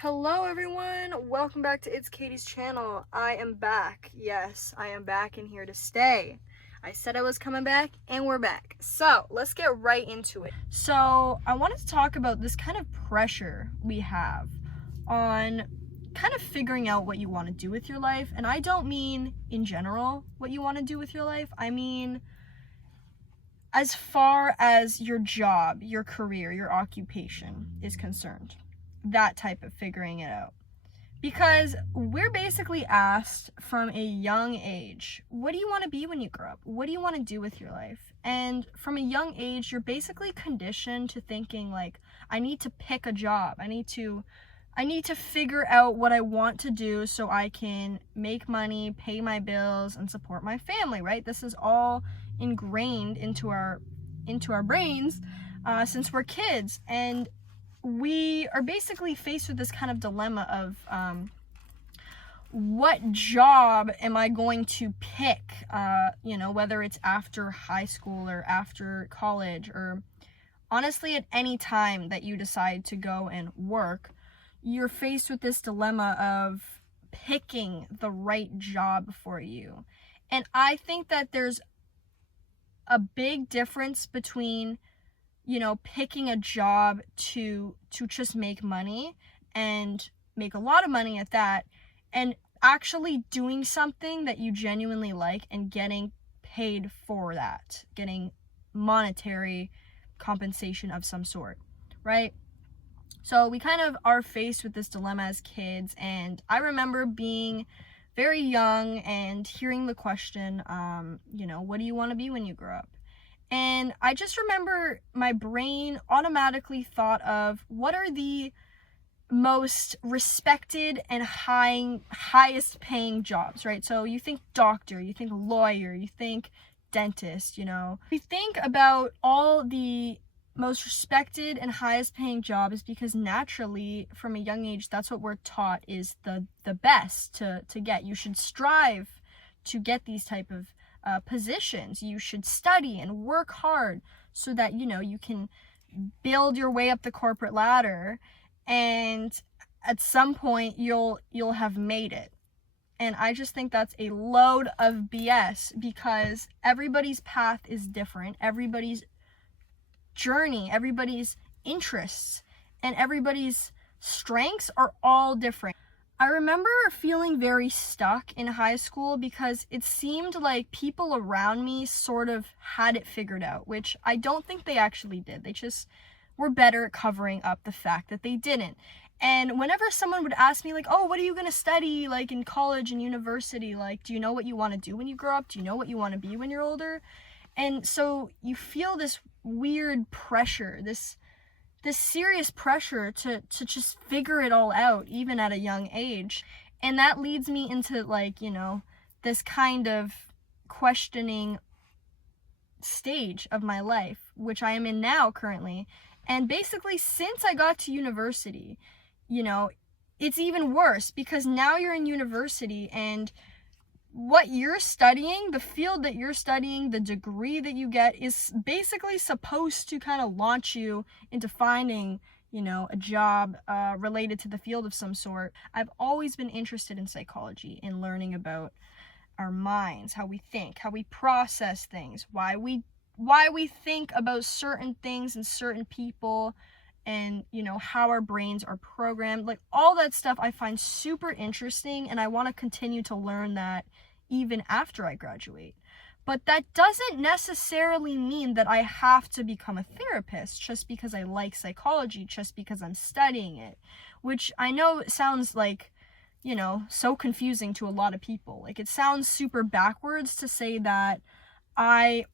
Hello everyone, welcome back to It's Katie's channel. I am back. Yes, I am back and here to stay. I said I was coming back and we're back. So let's get right into it. So I wanted to talk about this kind of pressure we have on kind of figuring out what you want to do with your life. And I don't mean in general what you want to do with your life. I mean as far as your job, your career, your occupation is concerned. That type of figuring it out. Because we're basically asked from a young age, what do you want to be when you grow up? What do you want to do with your life? And from a young age, you're basically conditioned to thinking like, I need to pick a job. I need to figure out what I want to do so I can make money, pay my bills, and support my family, right? This is all ingrained into our brains since we're kids. And we are basically faced with this kind of dilemma of what job am I going to pick, whether it's after high school or after college, or honestly at any time that you decide to go and work, you're faced with this dilemma of picking the right job for you. And I think that there's a big difference between picking a job to just make money and make a lot of money at that, and actually doing something that you genuinely like and getting paid for that, getting monetary compensation of some sort, right? So we kind of are faced with this dilemma as kids, and I remember being very young and hearing the question, what do you want to be when you grow up? And I just remember my brain automatically thought of what are the most respected and highest paying jobs, right? So you think doctor, you think lawyer, you think dentist, We think about all the most respected and highest paying jobs because naturally from a young age that's what we're taught is the best to get. You should strive to get these type of positions. You should study and work hard so that you can build your way up the corporate ladder, and at some point you'll have made it. And I just think that's a load of BS because everybody's path is different. Everybody's journey, everybody's interests, and everybody's strengths are all different. I remember feeling very stuck in high school because it seemed like people around me sort of had it figured out, which I don't think they actually did. They just were better at covering up the fact that they didn't. And whenever someone would ask me like, oh, what are you going to study like in college and university? Like, do you know what you want to do when you grow up? Do you know what you want to be when you're older? And so you feel this weird pressure, this serious pressure to just figure it all out, even at a young age. And that leads me into this kind of questioning stage of my life, which I am in now currently. And basically, since I got to university, it's even worse because now you're in university and what you're studying, the field that you're studying, the degree that you get is basically supposed to kind of launch you into finding, a job related to the field of some sort. I've always been interested in psychology, in learning about our minds, how we think, how we process things, why we think about certain things and certain people, and how our brains are programmed. Like all that stuff I find super interesting, and I want to continue to learn that even after I graduate. But that doesn't necessarily mean that I have to become a therapist just because I like psychology, just because I'm studying it, which I know sounds like, so confusing to a lot of people. Like it sounds super backwards to say that I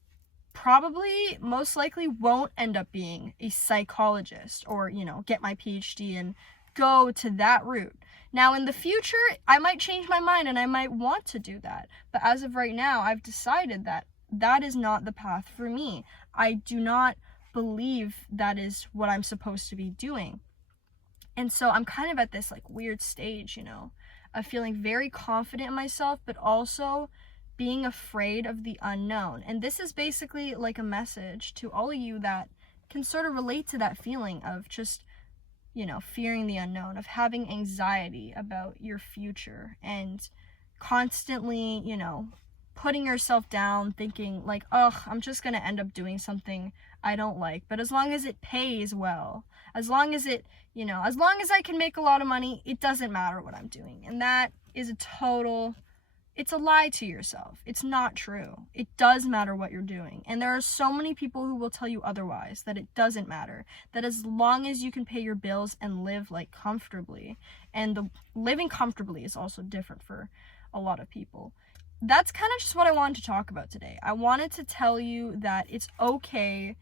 probably most likely won't end up being a psychologist or, get my PhD and go to that route. Now in the future, I might change my mind and I might want to do that. But as of right now, I've decided that that is not the path for me. I do not believe that is what I'm supposed to be doing. And so I'm kind of at this like weird stage, of feeling very confident in myself, but also being afraid of the unknown. And this is basically like a message to all of you that can sort of relate to that feeling of just you know, fearing the unknown, of having anxiety about your future, and constantly, you know, putting yourself down, thinking like, oh, I'm just going to end up doing something I don't like. But as long as it pays well, as long as it, you know, as long as I can make a lot of money, it doesn't matter what I'm doing. And that is it's a lie to yourself. It's not true. It does matter what you're doing. And there are so many people who will tell you otherwise, that it doesn't matter. That as long as you can pay your bills and live like comfortably, and the living comfortably is also different for a lot of people. That's kind of just what I wanted to talk about today. I wanted to tell you that it's okay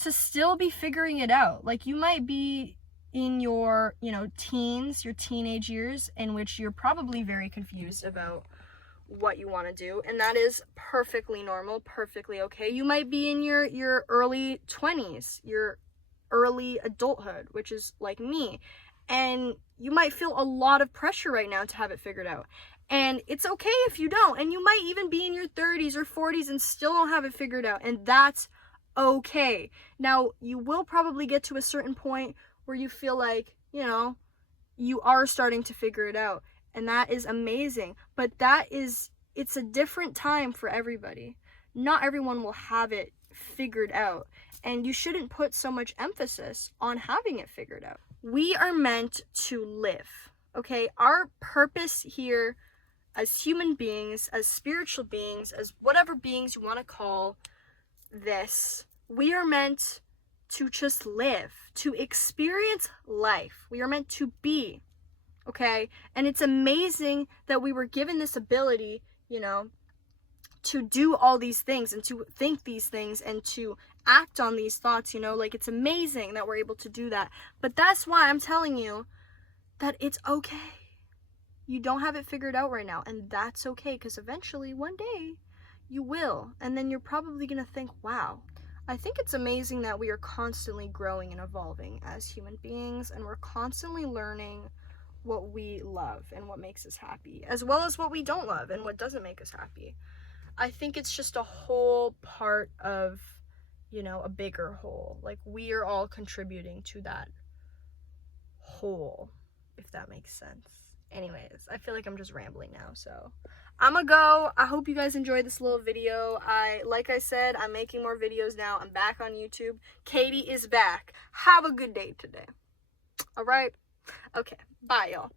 to still be figuring it out. Like, you might be in your, you know, teens, your teenage years, in which you're probably very confused about what you want to do, and that is perfectly normal, perfectly okay. You might be in your early 20s, your early adulthood, which is like me, and you might feel a lot of pressure right now to have it figured out. And it's okay if you don't, and you might even be in your 30s or 40s and still don't have it figured out, and that's okay. Now, you will probably get to a certain point where you feel like, you know, you are starting to figure it out. And that is amazing. But it's a different time for everybody. Not everyone will have it figured out. And you shouldn't put so much emphasis on having it figured out. We are meant to live, okay? Our purpose here as human beings, as spiritual beings, as whatever beings you want to call this, we are meant to just live, to experience life. We are meant to be. Okay, and it's amazing that we were given this ability, you know, to do all these things and to think these things and to act on these thoughts, you know, like, it's amazing that we're able to do that. But that's why I'm telling you that it's okay. You don't have it figured out right now, and that's okay, because eventually, one day, you will, and then you're probably gonna think, wow. I think it's amazing that we are constantly growing and evolving as human beings, and we're constantly learning what we love and what makes us happy, as well as what we don't love and what doesn't make us happy. I think it's just a whole part of, you know, a bigger whole. Like, we are all contributing to that whole, if that makes sense. Anyways, I feel like I'm just rambling now, so I'm gonna go. I hope you guys enjoyed this little video. Like I said, I'm making more videos now. I'm back on YouTube. Katie is back. Have a good day today. All right? Okay, bye, y'all.